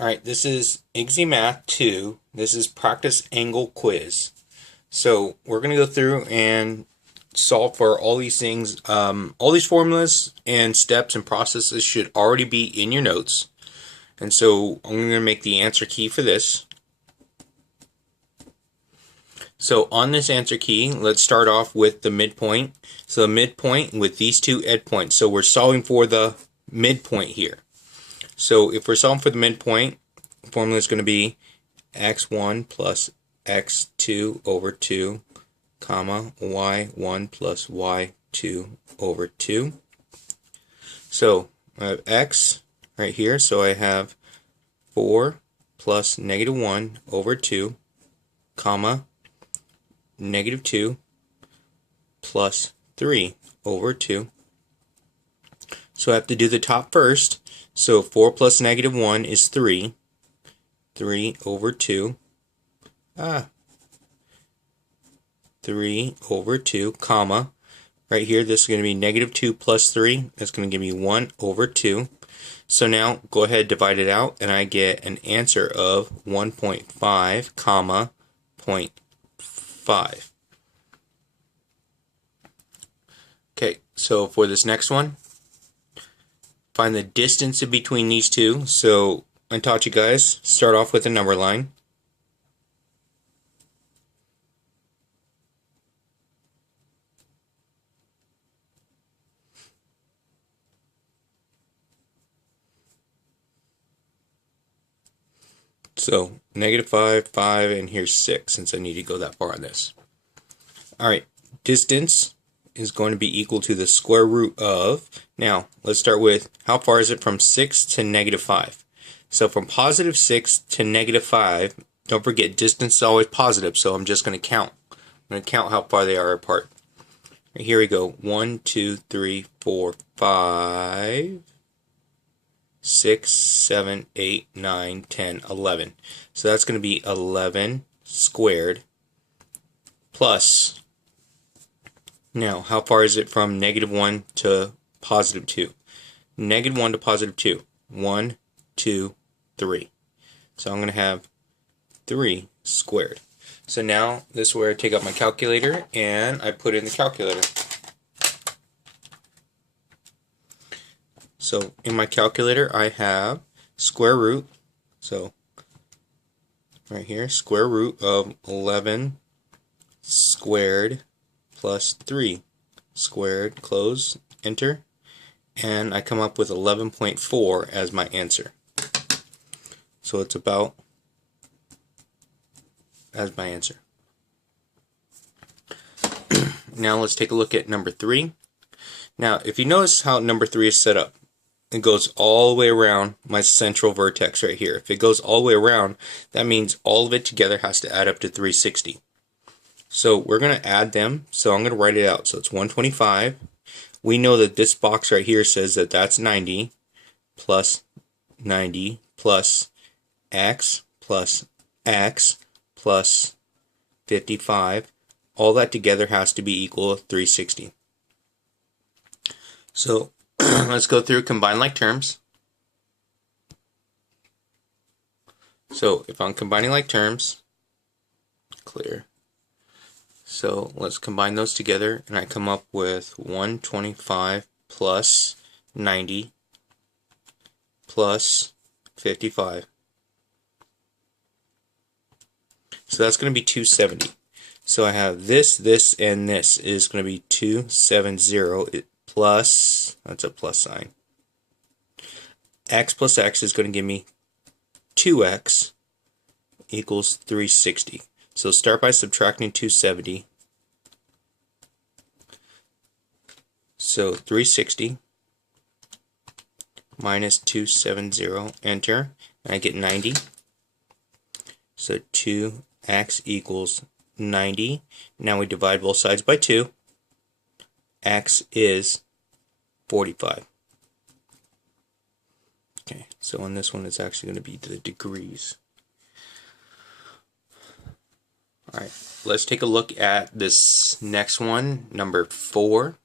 Alright, this is IGCSE Math 2. This is practice angle quiz. So we're going to go through and solve for all these things. All these formulas and steps and processes should already be in your notes. And so I'm going to make the answer key for this. So on this answer key, let's start off with the midpoint. So the midpoint with these two endpoints. So we're solving for the midpoint here. So if we're solving for the midpoint, the formula is going to be x1 plus x2 over 2, comma, y1 plus y2 over 2. So I have x right here, so I have 4 plus negative 1 over 2, comma, negative 2 plus 3 over 2. So I have to do the top first. So 4 plus negative 1 is 3. 3 over 2. 3 over 2, comma. Right here, this is going to be negative 2 plus 3. That's going to give me 1 over 2. So now, go ahead, divide it out, and I get an answer of 1.5, comma, 0.5. Okay, so for this next one, find the distance in between these two. So I taught you guys, start off with a number line. So negative 5, 5, and here's 6 since I need to go that far on this. Alright, distance is going to be equal to the square root of, now let's start with how far is it from 6 to negative 5. So from positive 6 to negative 5, don't forget distance is always positive, so I'm just going to count. I'm going to count how far they are apart. Right, here we go, 1, 2, 3, 4, 5, 6, 7, 8, 9, 10, 11. So that's going to be 11 squared plus, now how far is it from negative 1 to positive 2? Negative 1 to positive 2. 1, 2, 3. So I'm going to have 3 squared. So now this is where I take out my calculator and I put in the calculator. So in my calculator I have square root, so right here, square root of 11 squared plus 3 squared, close, enter, and I come up with 11.4 as my answer. So it's about as my answer. Now let's take a look at number 3. Now if you notice how number 3 is set up, it goes all the way around my central vertex right here. If it goes all the way around, that means all of it together has to add up to 360. So we're going to add them, so I'm going to write it out. So it's 125. We know that this box right here says that that's 90 plus 90 plus x plus x plus 55. All that together has to be equal to 360. So let's go through combine like terms. So if I'm combining like terms, clear. So let's combine those together and I come up with 125 plus 90 plus 55. So that's going to be 270. So I have this, this, and this is going to be 270 plus, that's a plus sign. X plus x is going to give me 2x equals 360. So start by subtracting 270. So 360 minus 270, enter, and I get 90. So 2x equals 90. Now we divide both sides by 2. X is 45. Okay, so on this one it's actually going to be the degrees. Alright, let's take a look at this next one, number 4.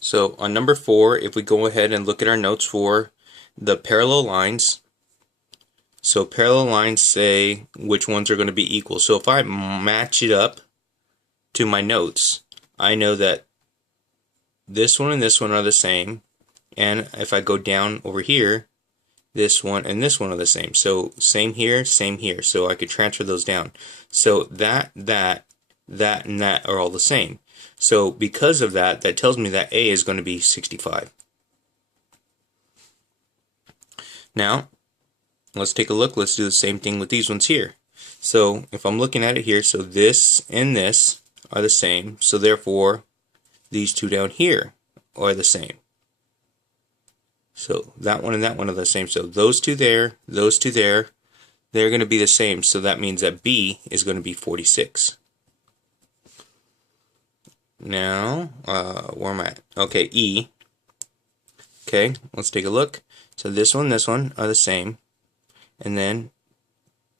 So on number 4, if we go ahead and look at our notes for the parallel lines, So parallel lines say which ones are going to be equal. So if I match it up to my notes, I know that this one and this one are the same, and if I go down over here, this one and this one are the same. So same here, so I could transfer those down. So that, and that are all the same. So because of that, that tells me that A is going to be 65. Now, let's take a look. Let's do the same thing with these ones here. So if I'm looking at it here, so this and this are the same. So therefore, these two down here are the same. So that one and that one are the same. So those two there, they're going to be the same. So that means that B is going to be 46. Now, where am I at? Okay, E. Okay, let's take a look. So this one are the same. And then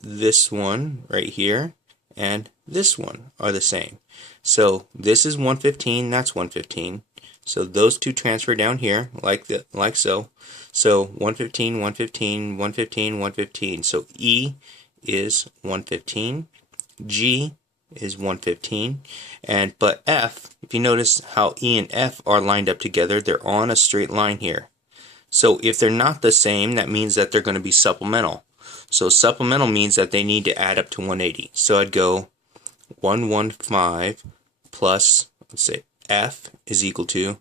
this one right here and this one are the same. So this is 115, that's 115. So those two transfer down here like so. So 115, 115, 115, 115. So E is 115, G is 115, but F, if you notice how E and F are lined up together, they're on a straight line here. So if they're not the same, that means that they're going to be supplemental. So supplemental means that they need to add up to 180. So I'd go 115 plus, let's say, F is equal to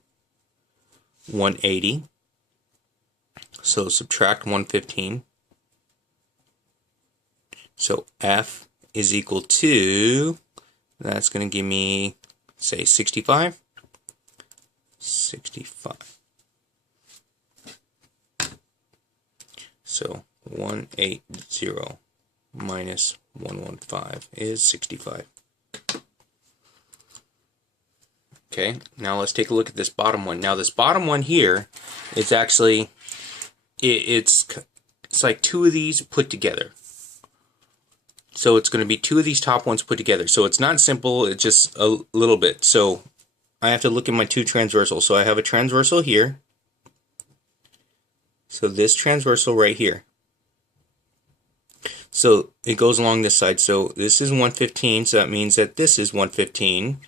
180. So subtract 115. So F is equal to, that's going to give me, say, 65. 65. So 180 minus 115 is 65. Okay, now let's take a look at this bottom one. Now this bottom one here is actually, it's like two of these put together. So it's going to be two of these top ones put together. So it's not simple, it's just a little bit. So I have to look at my two transversals. So I have a transversal here. So this transversal right here. So it goes along this side. So this is 115, so that means that this is 115,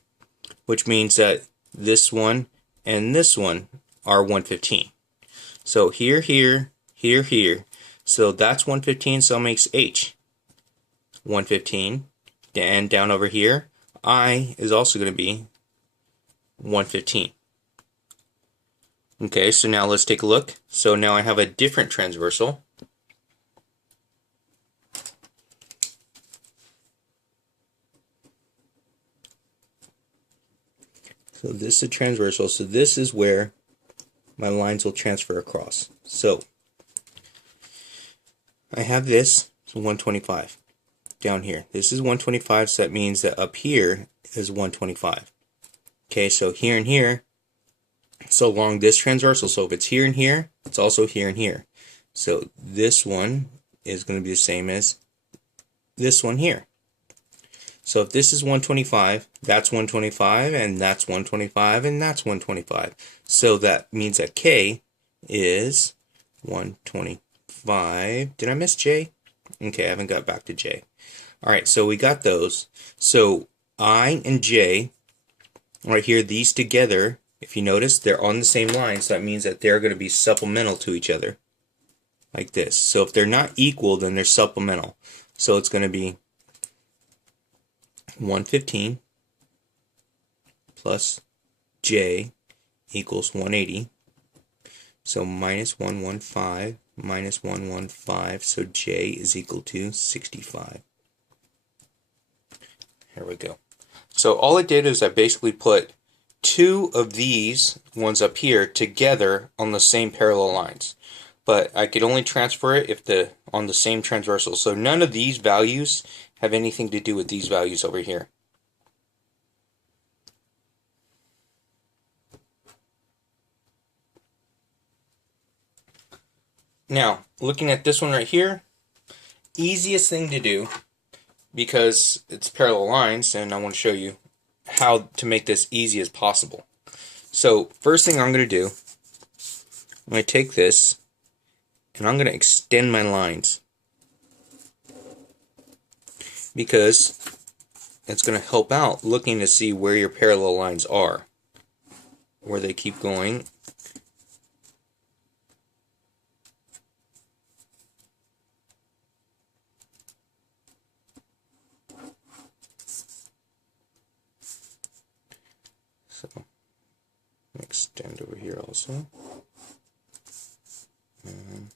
which means that this one and this one are 115. So here, here, here, here. So that's 115, so it makes H 115. And down over here, I is also going to be 115. Okay, so now let's take a look. So now I have a different transversal. So this is a transversal, so this is where my lines will transfer across. So I have this, so 125 down here. This is 125, so that means that up here is 125. Okay, so here and here, so along this transversal, so if it's here and here, it's also here and here. So this one is going to be the same as this one here. So if this is 125, that's 125, and that's 125, and that's 125. So that means that K is 125. Did I miss J? Okay, I haven't got back to J. Alright, so we got those. So I and J, right here, these together, if you notice, they're on the same line, so that means that they're going to be supplemental to each other. Like this. So if they're not equal, then they're supplemental. So it's going to be 115 plus J equals 180. So minus 115 minus 115. So J is equal to 65. Here we go. So all I did is I basically put two of these ones up here together on the same parallel lines. But I could only transfer it if on the same transversal. So none of these values have anything to do with these values over here. Now, looking at this one right here, easiest thing to do, because it's parallel lines, and I want to show you how to make this easy as possible. So, first thing I'm going to do, I'm going to take this, and I'm going to extend my lines. because it's going to help out looking to see where your parallel lines are, where they keep going. So extend over here also. And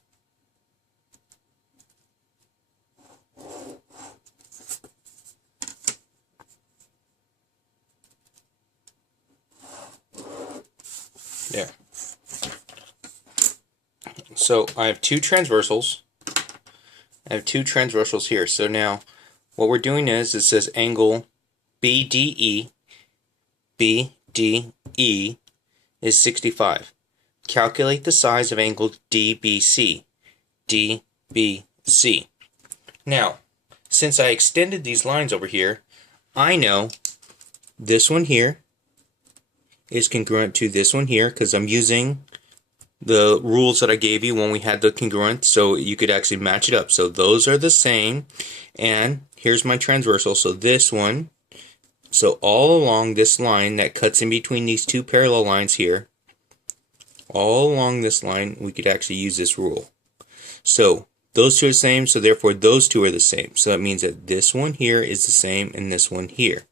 there. So I have two transversals. I have two transversals here. So now what we're doing is, it says angle BDE is 65. Calculate the size of angle DBC. Now, since I extended these lines over here, I know this one here is congruent to this one here because I'm using the rules that I gave you when we had the congruent, so you could actually match it up. So those are the same, and here's my transversal. So this one, so all along this line that cuts in between these two parallel lines here, all along this line, we could actually use this rule. So those two are the same, so therefore those two are the same. So that means that this one here is the same and this one here.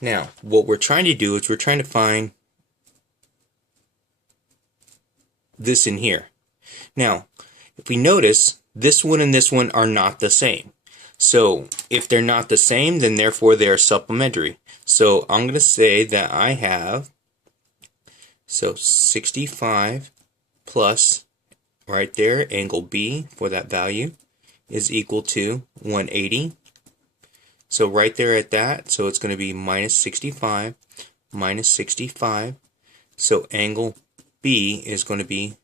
Now, what we're trying to do is we're trying to find this in here. Now, if we notice, this one and this one are not the same. So if they're not the same, then therefore they are supplementary. So I'm going to say that I have, so 65 plus right there, angle B for that value is equal to 180. So right there at that, so it's going to be minus 65 minus 65. So angle B is going to be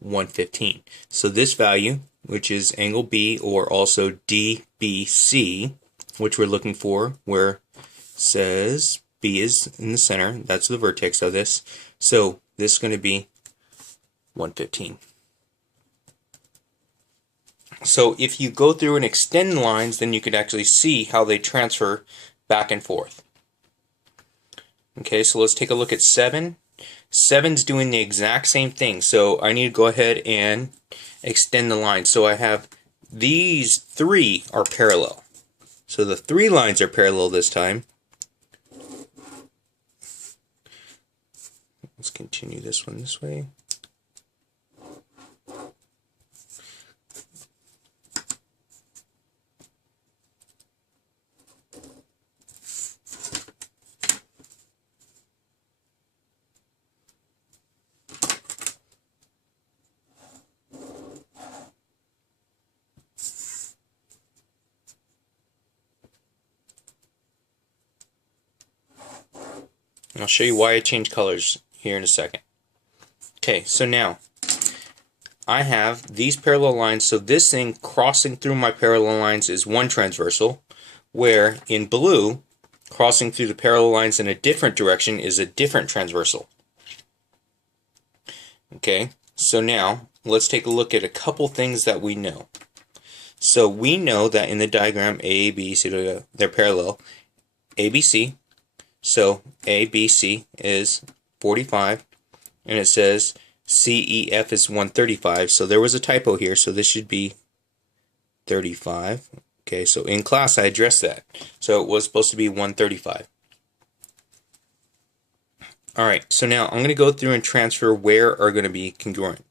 115. So this value, which is angle B, or also DBC, which we're looking for, where it says B is in the center, that's the vertex of this. So this is going to be 115. So if you go through and extend lines, then you could actually see how they transfer back and forth. Okay, so let's take a look at 7. 7's doing the exact same thing, so I need to go ahead and extend the line. So I have these three are parallel. So the three lines are parallel this time. Let's continue this one this way. And I'll show you why I changed colors here in a second. Okay, so now I have these parallel lines, so this thing crossing through my parallel lines is one transversal, where in blue, crossing through the parallel lines in a different direction is a different transversal. Okay, so now let's take a look at a couple things that we know. So we know that in the diagram A, B, C, they're parallel. ABC. So ABC is 45, and it says CEF is 135. So there was a typo here, so this should be 35. Okay, so in class I addressed that. So it was supposed to be 135. Alright, so now I'm going to go through and transfer where are going to be congruent.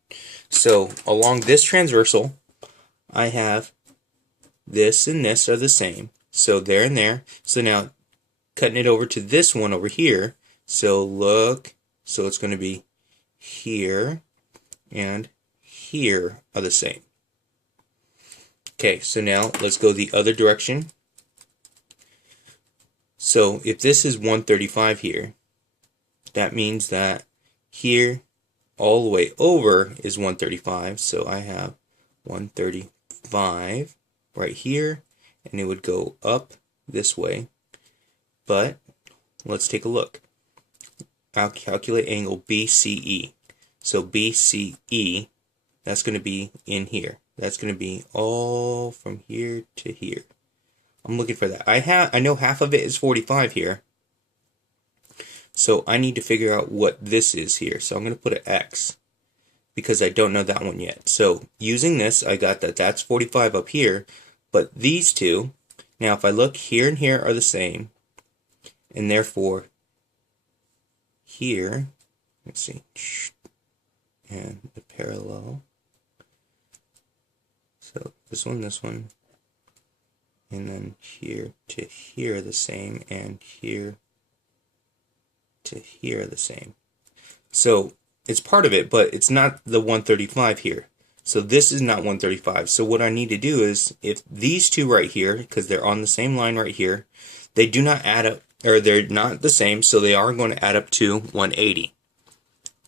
So along this transversal, I have this and this are the same. So there and there. So now cutting it over to this one over here, so look, so it's going to be here and here are the same. Okay, so now let's go the other direction. So if this is 135 here, that means that here all the way over is 135, so I have 135 right here, and it would go up this way. But let's take a look. I'll calculate angle BCE. So BCE, that's going to be in here. That's going to be all from here to here. I'm looking for that. I know half of it is 45 here. So I need to figure out what this is here. So I'm going to put an X because I don't know that one yet. So using this, I got that that's 45 up here. But these two, now if I look, here and here are the same. And therefore, here, let's see, and the parallel. So this one, and then here to here the same, and here to here the same. So it's part of it, but it's not the 135 here. So this is not 135. So what I need to do is, if these two right here, because they're on the same line right here, they do not add up, or they're not the same, so they are going to add up to 180.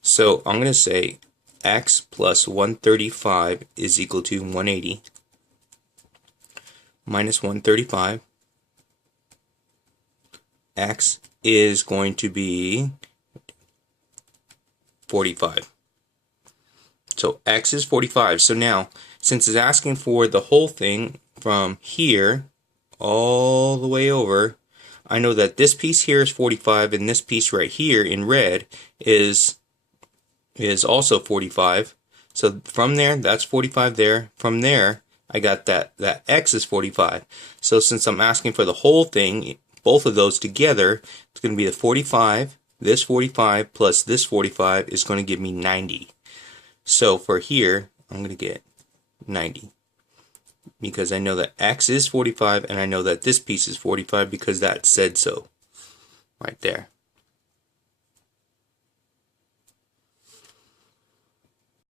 So I'm going to say x plus 135 is equal to 180 minus 135. X is going to be 45. So x is 45. So now, since it's asking for the whole thing from here all the way over, I know that this piece here is 45, and this piece right here in red is also 45. So from there, that's 45 there. From there, I got that x is 45. So since I'm asking for the whole thing, both of those together, it's going to be the 45, this 45 plus this 45 is going to give me 90. So for here, I'm going to get 90. Because I know that x is 45, and I know that this piece is 45 because that said so right there.